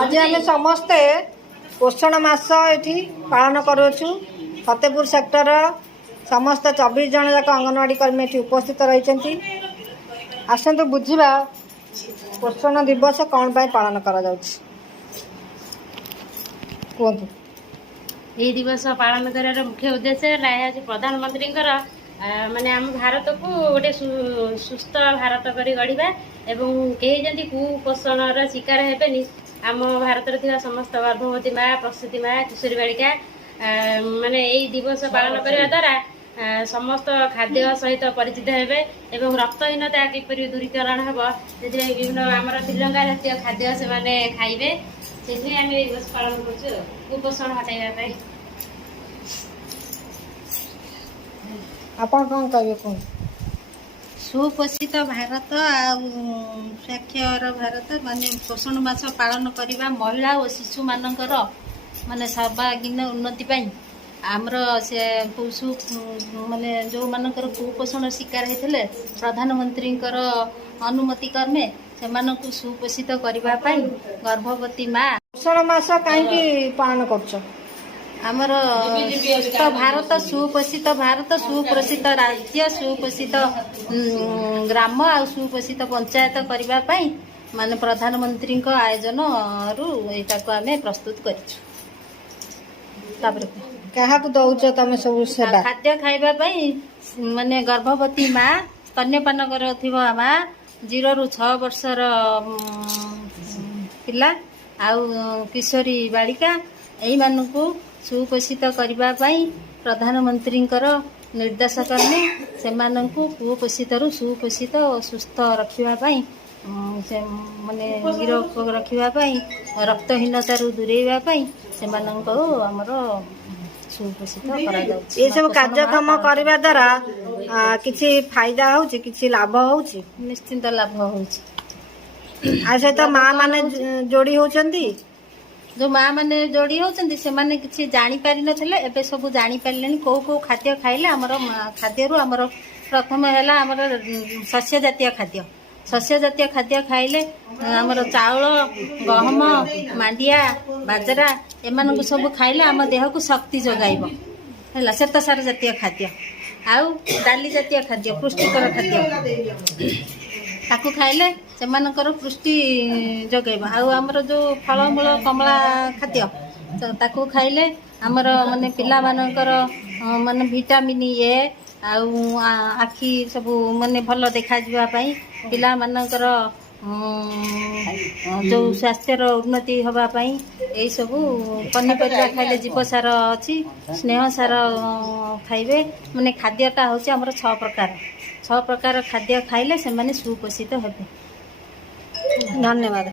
आज आम समस्ते पोषण मास ये पालन करुचु। फतेहपुर सेक्टर समस्त 24 जन जाक अंगनवाड़ी कर्मी ये उपस्थित रही। आसतु बुझा पोषण दिवस कौन पालन कर दिवस पालन कर मुख्य उद्देश्य है प्रधानमंत्री माने आम भारत को गोटे सुस्थ भारत कर गढ़ा एवं कहीं जमी कुपोषण शिकार हेनी आम भारत समस्त गर्भवती माँ प्रसूति माँ किशोरी बालिका माने यही दिवस पालन करने द्वारा समस्त खाद्य सहित परिचित हेबे एवं रक्तहीनता किपरि दूरीकरण हेब विभिन्न आम श्रीलंका जातीय खाद्य से माने खाइबे से आम दिवस पालन कर कुपोषण हटाइबा आपण कौन कहे कौन सुपोषित भारत साक्षर भारत माने पोषण मास पालन करने महिला और शिशु मानकर माने सर्वांगीन उन्नति आमर से माने जो मानकर कुपोषण शिकार होते प्रधानमंत्री अनुमति क्रमे से सुपोषित करने गर्भवती माँ पोषण मास कहीं पालन कर आमर सुस्थ भारत सुपोषित भारत सुपोषित राज्य सुपोषित ग्राम आ सुपोषित पंचायत करने माने प्रधानमंत्री आयोजन रूटा को आम प्रस्तुत कर दौच तुम सब सेवा खाद्य खाइबापी माने गर्भवती माँ स्तन्यपान कर माँ 0 ରୁ 6 वर्षर पिला आउ किशोरी बालिका यही मानू सुपोषित करने प्रधानमंत्री निर्देश क्रमे से कुपोषित सुपोषित और सुस्थ रखापी से माने निरोग रखापी रक्तहीनता दूरेवाई से आमर सुपोषित ये सब कार्यक्रम करने द्वारा किसी फायदा हो किसी लाभ हो निश्चिंत लाभ हो सहित माँ माने जोड़ी होती जो माँ मैंने जोड़ी होती से माने किसी जानी पारि नथिले एबे सब जानी पारिलेनी को खाद्य खाइले हमर खाद्य रु हमर प्रथम हैला हमर शस्य जातीय खाद्य खाइले हमर चाउल गहम मांडिया बाजरा एमान को सब खाइले हम देह को शक्ति जगाइबो हैला श्वेतसार जातीय खाद्य आउ डाली जातीय खाद्य पुष्टिकर खाद्य ताकू खाइले से पुष्टि जगेब आमर जो फलमूल कमला खाद्य ताकू खाइले आमर माने पिला मानकर माने विटामिन ए आखि सब माने भल देखा जावाई पिला मानकर जो स्वास्थ्यर उन्नति होगापी यही सब पनीपरिया खाइले जीवसार अच्छी स्नेह सार खाइबे माने खाद्यटा हूँ आमर 6 प्रकार खाद्य खाइले से माने सुपोषित हेबे। धन्यवाद।